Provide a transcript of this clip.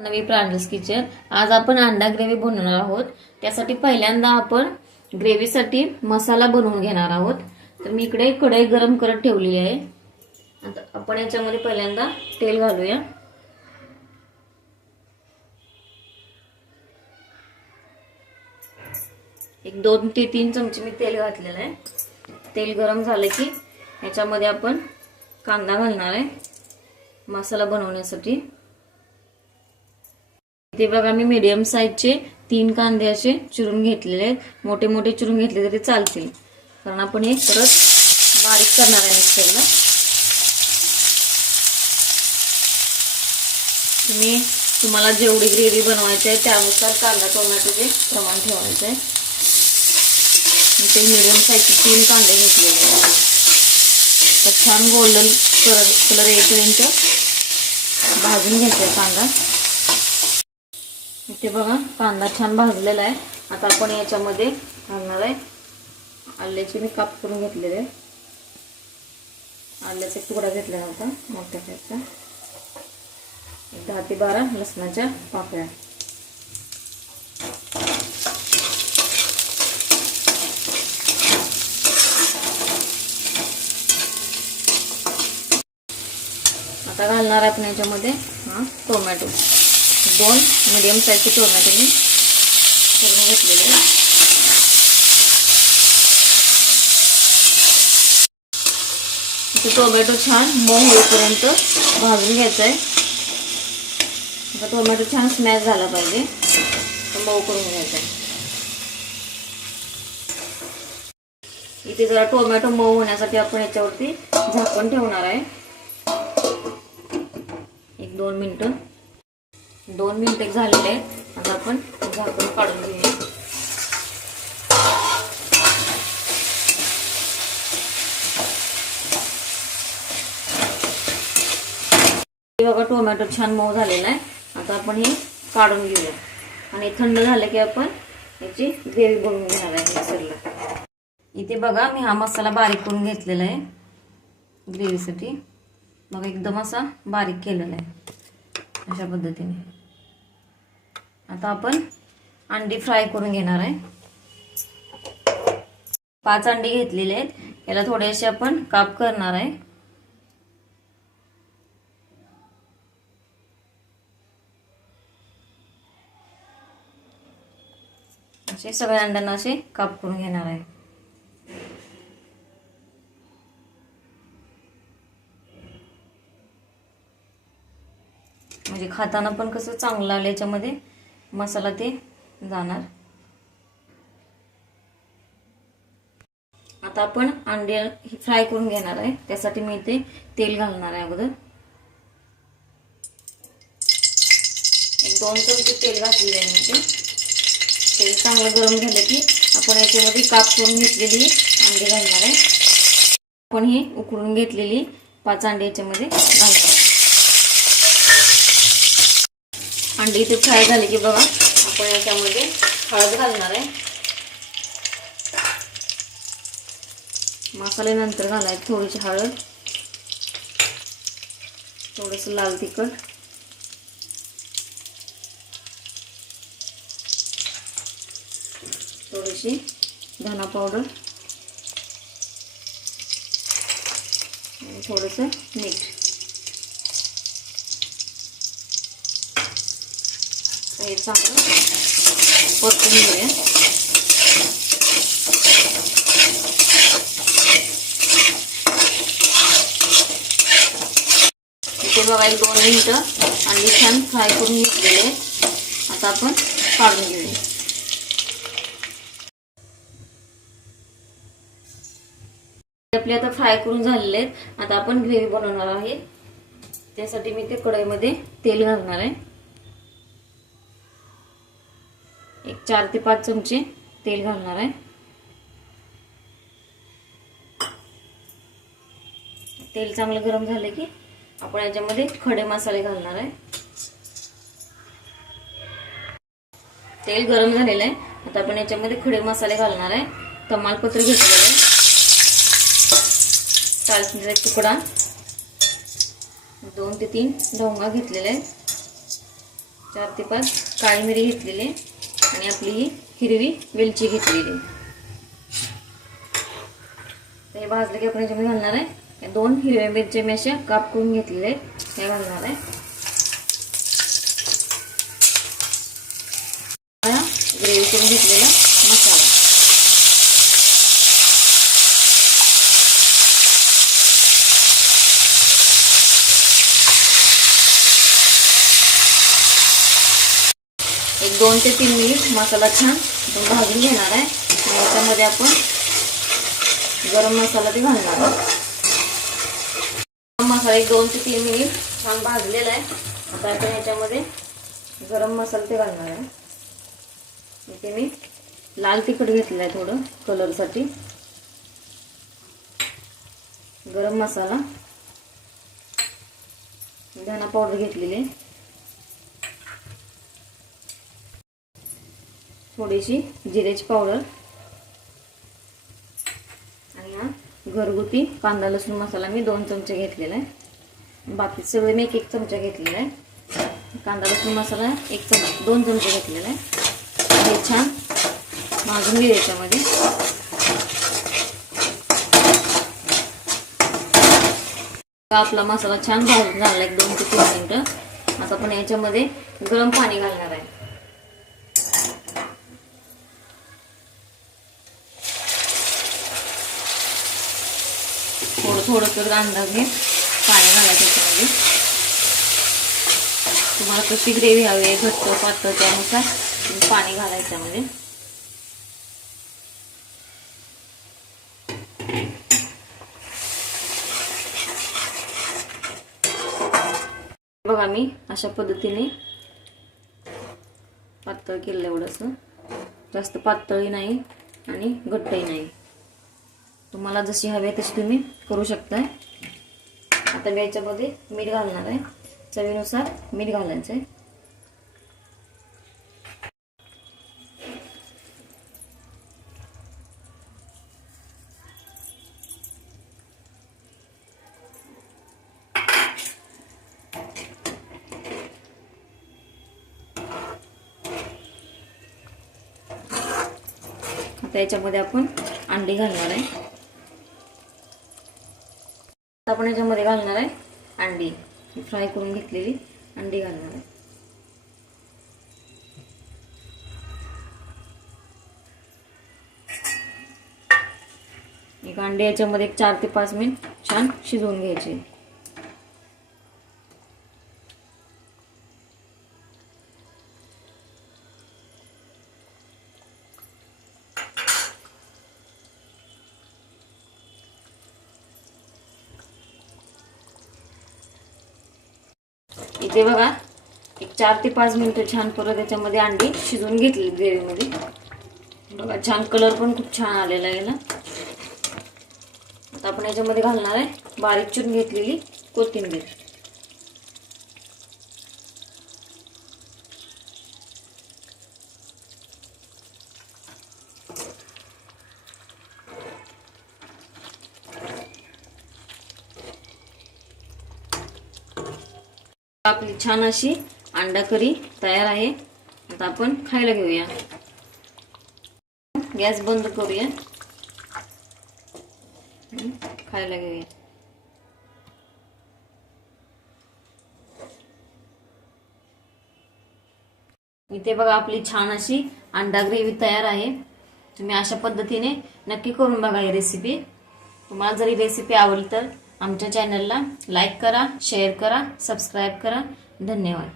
नवी प्रांजलस किचन। आज आपण अंडा ग्रेव्ही बनवणार आहोत। त्यासाठी पहिल्यांदा आपण ग्रेव्हीसाठी मसाला बनवून घेणार आहोत। तर मी इकडे कढई गरम करत ठेवली आहे। आता आपण याच्यामध्ये पहिल्यांदा तेल घालूया। एक 2 ते 3 चमचे मी तेल घातलेलं आहे। तेल गरम झाले की याच्यामध्ये आपण कांदा घालणार आहे मसाला बनवण्यासाठी। ते बघा मी मीडियम साइजचे 3 कांदे असे चिरून घेतलेले आहेत। मोठे मोठे चिरून घेतले तरी चालतील, कारण आपण हे परत बारीक करणार आहे मिक्सरला। तुम्हाला जेवढी ग्रेव्ही बनवायची आहे त्यानुसार कांदा टोमॅटोचे प्रमाण ठेवायचं आहे। ते मीडियम साइजचे 3 कांदे घेतलेले आहेत। तर छान गोल्डन कलर येईपर्यंत भाजून घ्यायचा कांदा। इथे बघा कांदा छान भाजलेला आहे। आता आपण याच्यामध्ये घालणार आहे आल्याचे मी काप करून घेतलेले आहे। आल्याचा तुकडा घेतला होता मोठ्या साईजचा। 10 ते 12 लसणाच्या पाकळ्या। आता घालणार आहे आपण याच्यामध्ये टोमॅटो। 2 मीडियम साइजचे टोमॅटो मी करून घेतलेले। टोमॅटो छान मऊ होईपर्यंत भाजून घ्यायचा आहे। आता टोमॅटो छान स्मॅश झाला पाहिजे, मऊ करून घ्यायचा आहे। इथे जरा टोमॅटो मऊ होण्यासाठी आपण याच्यावरती झाकण ठेवणार आहे। 1-2 मिनिटं। 2 मिनिटे झालेले आहेत। आता आपण झाकण काढून घेऊया। बघा टोमॅटो छान मऊ झालेला आहे। आता आपण हे काढून घेऊया आणि थंड झाले की आपण याची ग्रेव्ही बनवून घेणार आहे मिक्सरला। इथे बघा मी हा मसाला बारीक करून घेतलेला आहे ग्रेव्हीसाठी। बघा एकदम असा बारीक केलेला आहे अशा पद्धतीने। आता आपण अंडी फ्राय करून घेणार आहे। 5 अंडी घेतलेले आहेत। याला थोडेसे आपण काप करणार आहे। असे सगळ्या अंड्यांना असे काप करून घेणार आहे। म्हणजे खाताना पण कसं चांगलं लागलं, याच्यामध्ये मसाला ते जाणार। आता आपण अंडे फ्राय करून घेणार आहे। त्यासाठी मी इथे तेल घालणार आहे। अगोदर 1-2 चमचे तेल घातलेले आहे मी इथे। तेल चांगलं गरम झालं की आपण याच्यामध्ये काप करून घेतलेली अंडी घालणार आहे। आपण ही उकळून घेतलेली 5 अंडी याच्यामध्ये घालणार। अंडी इथे फ्राय झाली की बघा आपण याच्यामध्ये हळद घालणार आहे। मसाल्यानंतर घालायची थोडीशी हळद, थोडंसं लाल तिखट, थोडीशी धना पावडर आणि थोडंसं मीठ। हे चांगलं परतून घेऊया। इथे बघा 1-2 मिनिटं अंडी छान फ्राय करून घेतलेले आहेत। आता आपण काढून घेऊया। आपले आता फ्राय करून झालेले आहेत। आता आपण ग्रेव्ही बनवणार आहे। त्यासाठी मी ते कढईमध्ये तेल घालणार आहे। एक 4 ते 5 चमचे तेल घालणार आहे। तेल चांगलं गरम झाले की आपण याच्यामध्ये खडे मसाले घालणार आहे। तेल गरम झालेलं आहे। आता आपण याच्यामध्ये खडे मसाले घालणार आहे। तमालपत्र घेतलेलं आहे, दालचिनीचा तुकडा, 2 ते 3 लवंगा घेतलेले आहेत, 4 ते 5 काळी मिरी घेतलेली आणि आपली ही हिरवी वेलची घेतलेली. हे भाजले की आपण याच्यामध्ये घालणार आहे 2 हिरव्या मिरच्या मी अशा काप करून घेतलेले आहेत, हे घालणार आहे. ग्रेव्ही करून घेतलेला मसाला. एक 2 ते 3 मिनिट मसाला छान आपण भाजून घेणार आहे. याच्यामध्ये आपण गरम मसाला ते घालणार आहोत. गरम मसाला एक 2 ते 3 मिनिट छान भाजलेला आहे. आता आपण याच्यामध्ये गरम मसाला ते घालणार आहे. इथे मी लाल तिखट घेतलेलं आहे थोडं कलरसाठी. गरम मसाला, धना पावडर घेतलेली आहे, थोडीशी जिरेची पावडर आणि हा घरगुती कांदा लसूण मसाला मी 2 चमचे घेतलेला आहे. बाकी सगळे मी 1 चमचा घेतलेला आहे. कांदा लसूण मसाला 2 चमचे घेतलेला आहे. हे छान भाजून घेऊ याच्यामध्ये. आपला मसाला छान भाजून झाला 2 ते 3 मिनिटं. आता आपण याच्यामध्ये गरम पाणी घालणार आहे. थोडं तर अंदाज घे पाणी घालायचं याच्यामध्ये. तुम्हाला कशी ग्रेव्ही हवी आहे, घट्ट पातळ, त्यानुसार तुम्ही पाणी घालायचं यामध्ये. बघा मी अशा पद्धतीने पातळ केलं एवढंसं, जास्त पातळही नाही आणि घट्टही नाही. तुम्हाला जशी हवी आहे तशी तुम्ही करू शकता. आता मी याच्यामध्ये मीठ घालणार आहे. चवीनुसार मीठ घालायचं आहे. आता याच्यामध्ये आपण अंडी घालणार आहे. आपण याच्यामध्ये घालणार आहे अंडी, फ्राय करून घेतलेली अंडी घालणार आहे. एक अंडी याच्यामध्ये 4 ते 5 मिनिट छान शिजवून घ्यायचे. इथे बघा एक 4 ते 5 मिनिटं छान परत याच्यामध्ये अंडी शिजवून घेतली ग्रेव्हीमध्ये. बघा छान कलर पण खूप छान आलेला आहे ना. आता आपण याच्यामध्ये घालणार आहे बारीक चिरून घेतलेली कोथिंबीर. आपली छान अशी अंडा करी तयार आहे. आता आपण खायला घेऊया. गॅस बंद करूया, खायला घेऊया. इथे बघा आपली छान अशी अंडा ग्रेव्ही तयार आहे. तुम्ही अशा पद्धतीने नक्की करून बघा ही रेसिपी. तुम्हाला जर ही रेसिपी आवडली तर आमच्या चॅनलला लाईक करा, शेअर करा, सबस्क्राईब करा. धन्यवाद.